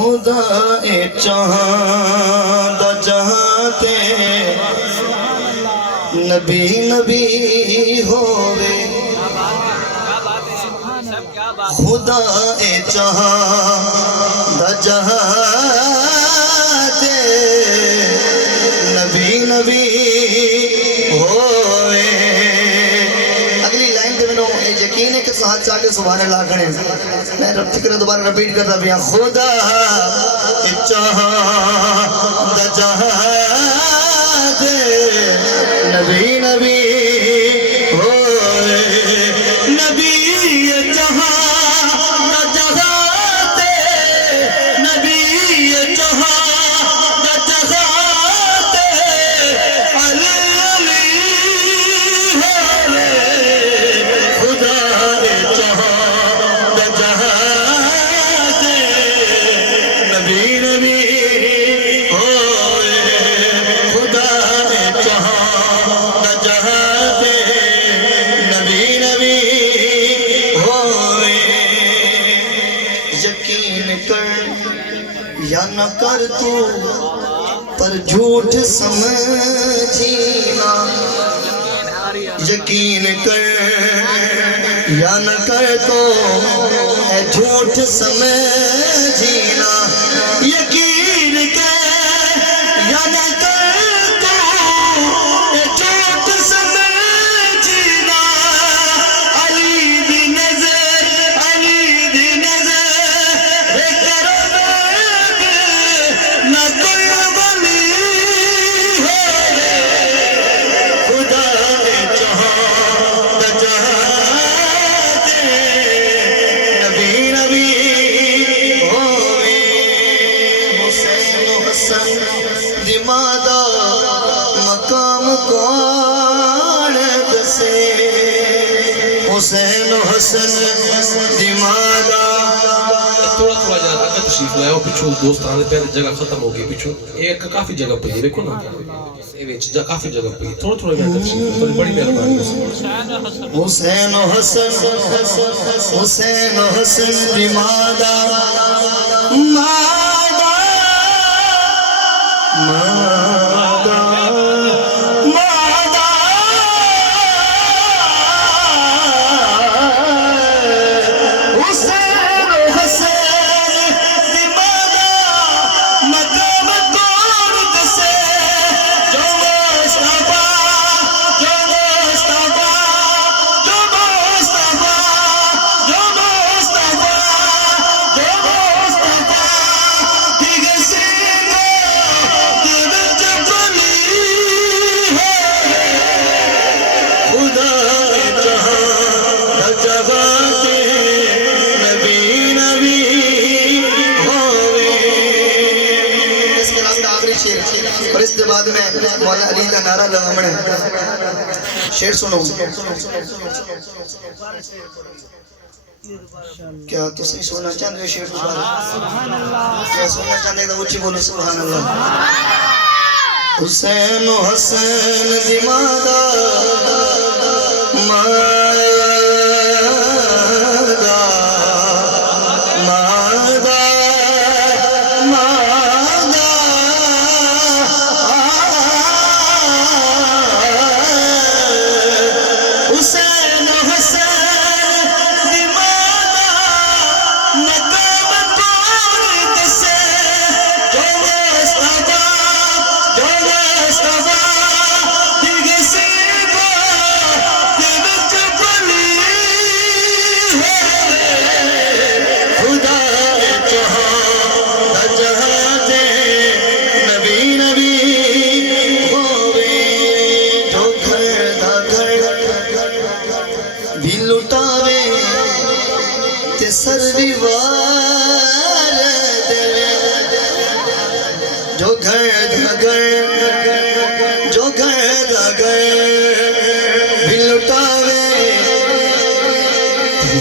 खुदा ए चाहत जहाते नबी नबी होवे खुदा ए चाहत जहाते नबी नबी होवे। अगली लाइन पे मैंने यकीन है कि हाथ चाके सुभान अल्लाह खड़े मैं फिक्र दोबारा रिपीट करता भैया खुदा चाहत जहाते नबी नबी होए नबी चाहत जहाते नबी चाहत जहाते अली अली होए खुदा चाहत जहाते नबी नबी होए खुदा चाहत जहाते नबी नबी होए। यकीन कर या न कर तू पर झूठ समझीना यकीन कर या न कर तो है झूठ समझीना यकीन कर या न कर तो है झूठ समझीना अली दी नजर करम न कोई वली है खुदा चाहत जहाते नबी नबी होवे। हुसैन हसन दिमादा मकाम कौन दसे हुसैन हसन दिमादा थोड़ा थोड़ा जरा आगे तशरीफ लाओ पिछू दोस्त आने पहले जगह खत्म हो गई पिछू एक काफी जगह पे देखो ना ये विच काफी जगह पे थोड़ा थोड़ा जरा तशरीफ थोड़ी बड़ी मेहरबानी हुसैन हसन दिमादा मादा मादा मादा हुसैन दिमादा मकाम कौन दसे जो मुस्तफा जो मुस्तफा जो मुस्तफा जो मुस्तफा जो मुस्तफा दिगसे दिल जबली है खुदा चाहत जहाते नबी नबी होवे। इसके बाद आखिरी शेर और इसके बाद में मौला अली का नारा लगामणे शेर सुनो क्या तुसी सुनना चाहते हो शेर दोबारा क्या सुनना चाहते हो ऊंची बोलो सुभान अल्लाह। हुसैन हसन दिमादा मादा मादा मादा हुसैन दिमादा मकाम कौन दसे जो मुस्तफा दिगसे दिल जबली है खुदा चाहत जहाते नबी नबी होवे। जो घर दा घर भी लुटावे ते सर्दी वार देवे जो घर दा घर भी लुटावे ते